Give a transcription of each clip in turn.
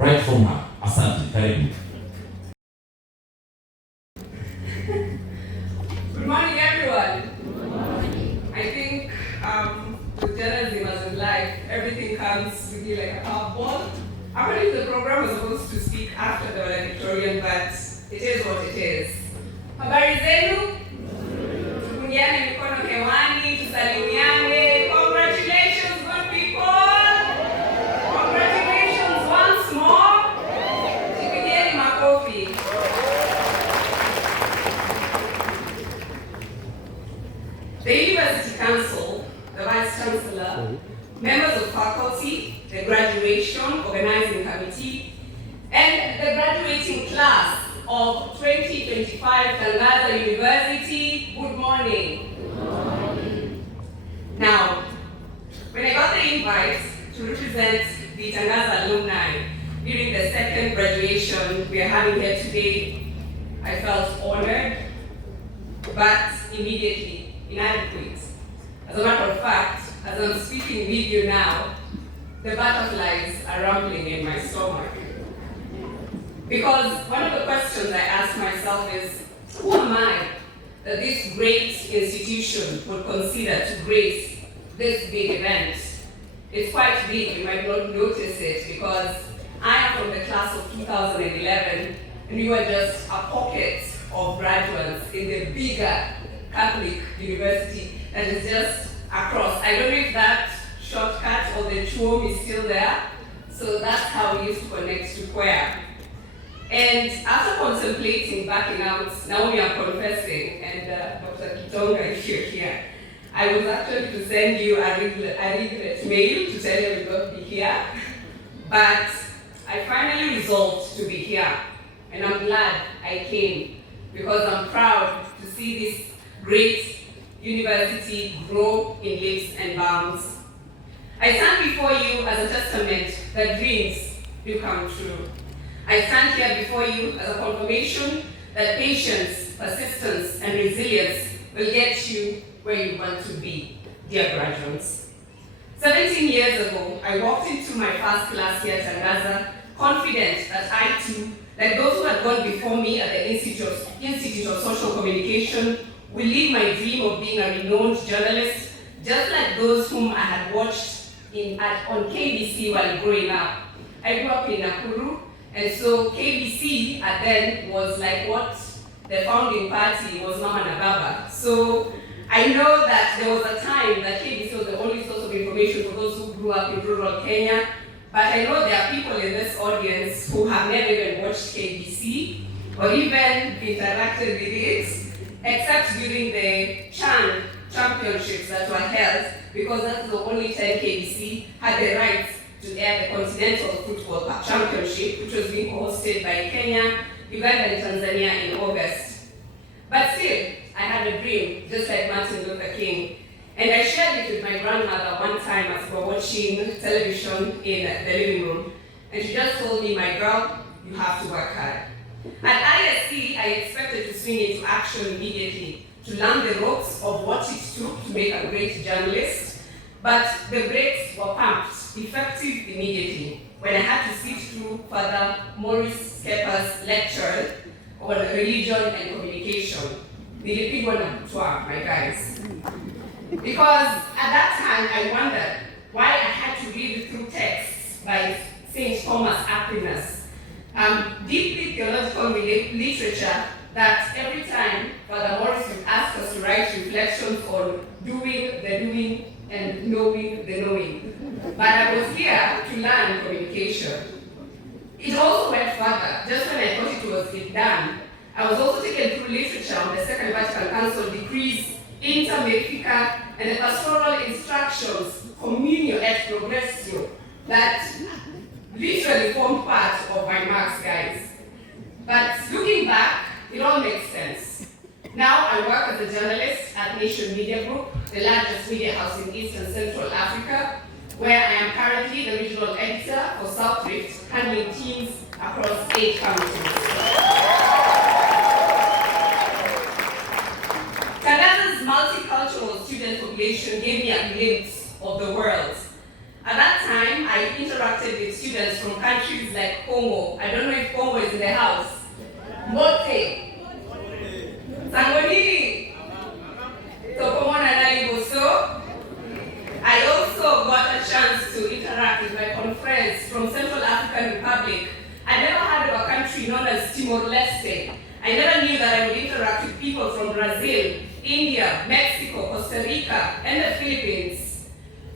right from now. Asante, karibu. Good morning, everyone. Good morning. I think with journalism as in life, everything comes with you like a powerball. Actually, the program was supposed to speak after the valedictorian, but it is what it is. Habari zenu? Tupungiane mikono hewani, tusalimiane. Congratulations, good people! Congratulations once more. Tupigieni makofi. The University Council, the Vice Chancellor, members of faculty, the graduation organizing committee, and the graduating class of 2025 Tangaza University, good morning. Good morning. Now, when I got the invite to represent the Tangaza alumni during the second graduation we are having here today, I felt honored, but immediately inadequate. As a matter of fact, as I'm speaking with you now, the butterflies are rumbling in my stomach. Because one of the questions I ask myself is, who am I that this great institution would consider to grace this big event? It's quite big, you might not notice it, because I am from the class of 2011, and we were just a pocket of graduates in the bigger Catholic university that is just across. I don't know if that shortcut or the chuom is still there. So that's how we used to connect to Queer. And after contemplating backing out, now we are confessing, and Dr. Kitonga, if you're here, I was actually to send you a regret mail to tell you we got to be here. But I finally resolved to be here. And I'm glad I came, because I'm proud to see this great university grow in leaps and bounds. I stand before you as a testament that dreams do come true. I stand here before you as a confirmation that patience, persistence, and resilience will get you where you want to be, dear graduates. 17 years ago, I walked into my first class here at Tangaza, confident that I too, like those who had gone before me at the Institute of Social Communication, will live my dream of being a renowned journalist, just like those whom I had watched on KBC while growing up. I grew up in Nakuru, and so KBC at then was like what the founding party was Mama na Baba. So I know that there was a time that KBC was the only source of information for those who grew up in rural Kenya, but I know there are people in this audience who have never even watched KBC or even interacted with it, except during the CHAN championships that were held, because that's the only time KBC had the rights to air the Continental Football Championship, which was being hosted by Kenya, Uganda, and Tanzania in August. But still, I had a dream, just like Martin Luther King. And I shared it with my grandmother one time as we were watching television in the living room. And she just told me, my girl, you have to work hard. At ISC, I expected to swing into action immediately, to learn the ropes of what it took to make a great journalist, but the brakes were pumped, effective immediately, when I had to sit through Father Maurice Skepper's lecture on religion and communication. Nilipigwa na butwa, my guys. Because at that time, I wondered why I had to read through texts by St. Thomas Aquinas, deeply theological literature that every time Father Morris would ask us to write reflections on doing the doing and knowing the knowing. But I was here to learn communication. It also went further. Just when I thought it was done, I was also taken through literature on the Second Vatican Council decrees, Inter Mirifica, and the pastoral instructions, Communio et Progressio, that literally formed part of my marks, guys. But looking back, it all makes sense. Now I work as a journalist at Nation Media Group, the largest media house in East and Central Africa, where I am currently the regional editor for South Rift, handling teams across 8 counties. Tangaza's multicultural student population gave me a glimpse of the world. At that time, I interacted with students from countries like Congo. I don't know if Congo is in the house. Mote, Sangonini, Tokomona Naliboso. I also got a chance to interact with my confreres from Central African Republic. I never heard of a country known as Timor-Leste. I never knew that I would interact with people from Brazil, India, Mexico, Costa Rica, and the Philippines.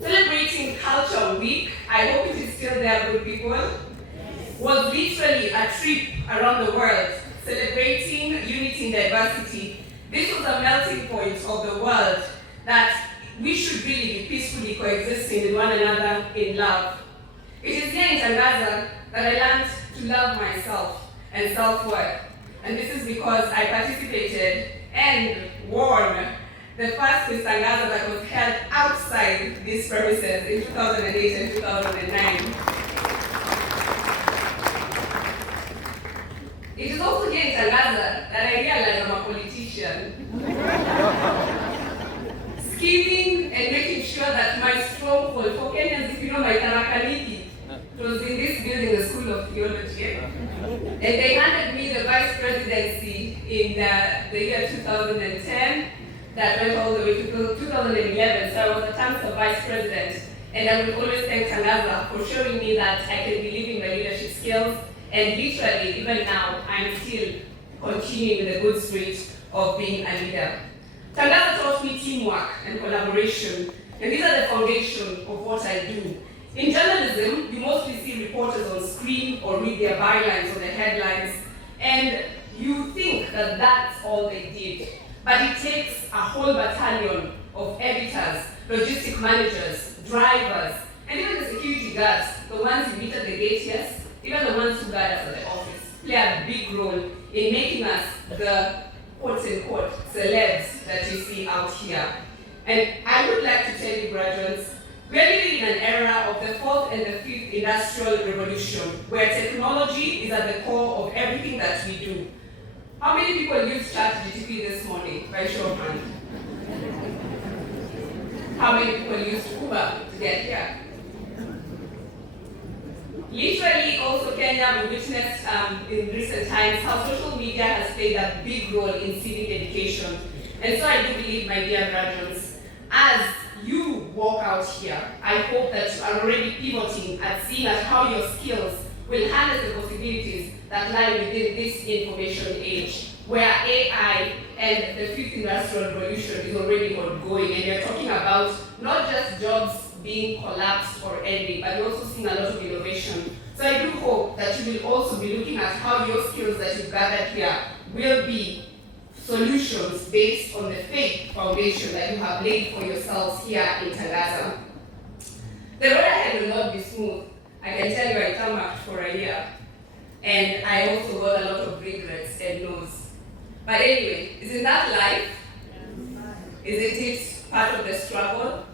Celebrating Culture Week, I hope it is still there, good people, was literally a trip around the world, celebrating unity in diversity. This was a melting point of the world that we should really be peacefully coexisting with one another in love. It is here in Tangaza that I learned to love myself and self-worth. And this is because I participated and won the first Miss Tangaza that was held outside these premises in 2008 and 2009. It is also here in Tangaza that I realized I'm a politician. Scheming and making sure that my stronghold for Kenyans, if you know my Tarakaniki, it was in this building, the School of Theology. And they handed me the vice presidency in the year 2010. That went all the way to 2011. So I was a Tangaza vice president. And I will always thank Tangaza for showing me that I can be living my leadership skills. And literally, even now, I'm still continuing with the good spirit of being a leader. Tangaza taught me teamwork and collaboration. And these are the foundation of what I do. In journalism, you mostly see reporters on screen or read their bylines or their headlines, and you think that that's all they did. But it takes a whole battalion of editors, logistic managers, drivers, and even the security guards, the ones you meet at the gate, yes, even the ones who guard us at the office, play a big role in making us the quote-unquote celebs that you see out here. And I would like to tell you, graduates, we are living in an era of the fourth and the fifth industrial revolution, where technology is at the core of everything that we do. How many people used ChatGPT this morning, by show of hands? How many people used Uber to get here? Literally, also Kenya, we witnessed in recent times how social media has played a big role in civic education. And so I do believe, my dear graduates, as you walk out here, I hope that you are already pivoting and seeing at how your skills will harness the possibilities that lie within this information age, where AI and the fifth industrial revolution is already ongoing. And you're talking about not just jobs being collapsed or ending, but you're also seeing a lot of innovation. So I do hope that you will also be looking at how your skills that you've gathered here will be solutions based on the faith foundation that you have laid for yourselves here in Tangaza. The road ahead will not be smooth. I can tell you I tarmacked for a year. And I also got a lot of regrets and no's. But anyway, isn't that life? Isn't it part of the struggle?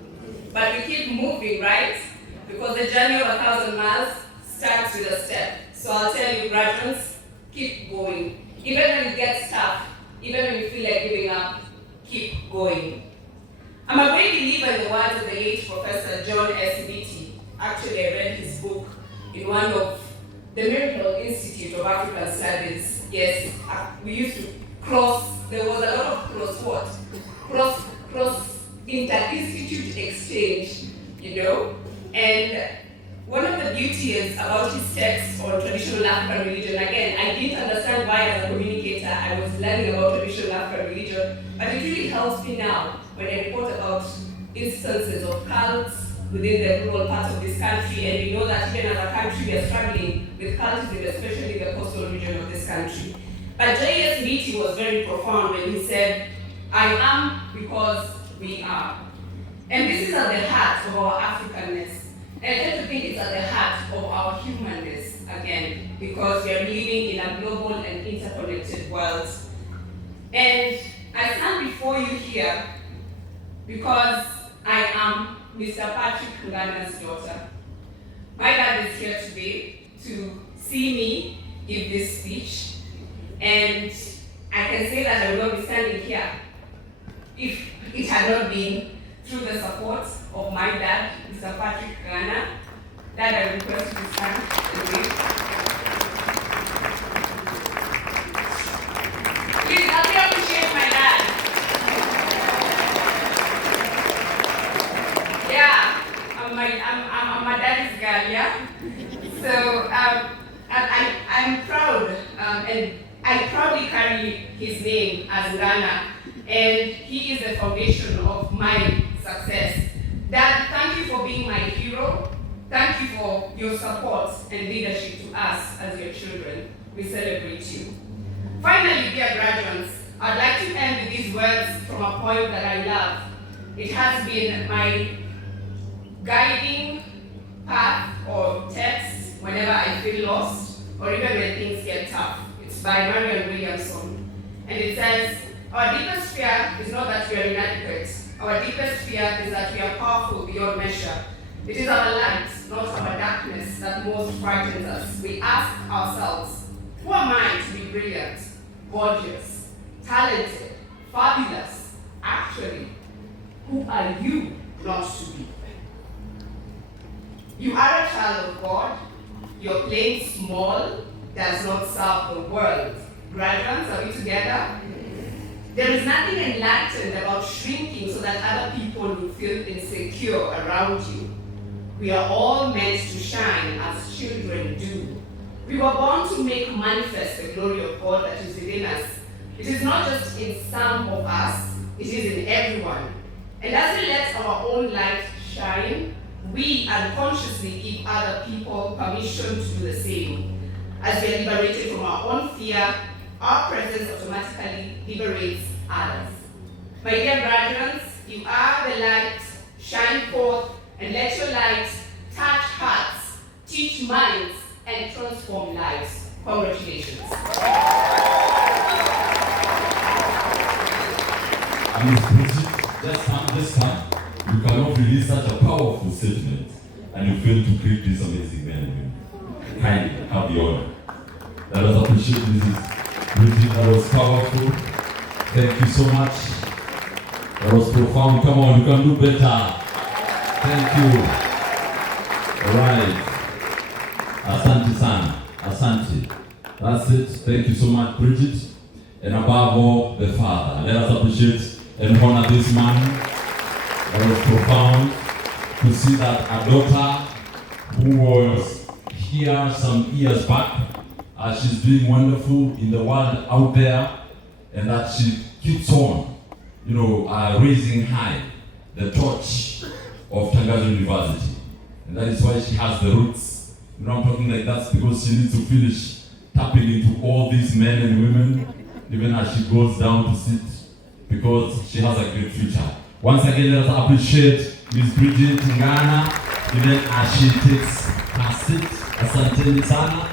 But we keep moving, right? Because the journey of 1,000 miles starts with a step. So I'll tell you, graduates, keep going. Even when it gets tough, even when you feel like giving up, keep going. I'm a great believer in the words of the late Professor John S. Beatty. Actually, I read his book in one of the Miracle Institute of African Studies. Yes, we used to there was a lot of cross inter-institute exchange, you know? And one of the beauties about his text on traditional African religion, again, I didn't understand why as a communicator I was learning about traditional African religion, but it really helps me now when I report about instances of cults within the rural parts of this country, and we know that even as a country we are struggling with cultism, especially in the coastal region of this country. But J.S. Beatty was very profound when he said, I am because we are. And this is at the heart of our Africanness. And I tend to think it's at the heart of our humanness, again, because we are living in a global and interconnected world. And I stand before you here because I am Mr. Patrick Ngana's daughter. My dad is here today to see me give this speech. And I can say that I will not be standing here if it had not been through the support of my dad, Mr. Patrick Ngana, I'm proud, and I proudly carry his name as Ghana, and he is the foundation of my success. Dad, thank you for being my hero. Thank you for your support and leadership to us as your children. We celebrate you. Finally, dear graduates, I'd like to end with these words from a poem that I love. It has been my guiding path or text whenever I feel lost or even when things get tough. It's by Marianne Williamson. And it says, our deepest fear is not that we are inadequate. Our deepest fear is that we are powerful beyond measure. It is our light, not our darkness, that most frightens us. We ask ourselves, who am I to be brilliant, gorgeous, talented, fabulous? Actually, who are you not to be? You are a child of God. Your playing small does not serve the world. Graduands, are we together? There is nothing enlightened about shrinking so that other people will feel insecure around you. We are all meant to shine as children do. We were born to make manifest the glory of God that is within us. It is not just in some of us, it is in everyone. And as we let our own light shine, we unconsciously give other people permission to do the same. As we are liberated from our own fear, our presence automatically liberates others. My dear graduates, you are the light. Shine forth and let your light touch hearts, teach minds, and transform lives. Congratulations. Miss Bridget, just come. You cannot release such a powerful statement and you fail to greet these amazing men and women. Kindly have the honor. Let us appreciate Mrs. Bridget. That was powerful. Thank you so much. That was profound. Come on, you can do better. Thank you. All right. Asante sana. Asante. That's it. Thank you so much, Bridget. And above all, the Father. Let us appreciate and honor this man. That was profound to see that a daughter who was here some years back, she's doing wonderful in the world out there, and that she keeps on, raising high the torch of Tangaza University. And that is why she has the roots. I'm talking like that's because she needs to finish tapping into all these men and women, even as she goes down to sit, because she has a great future. Once again, let us appreciate Ms. Bridget Ghana, even as she takes her seat. Asante sana.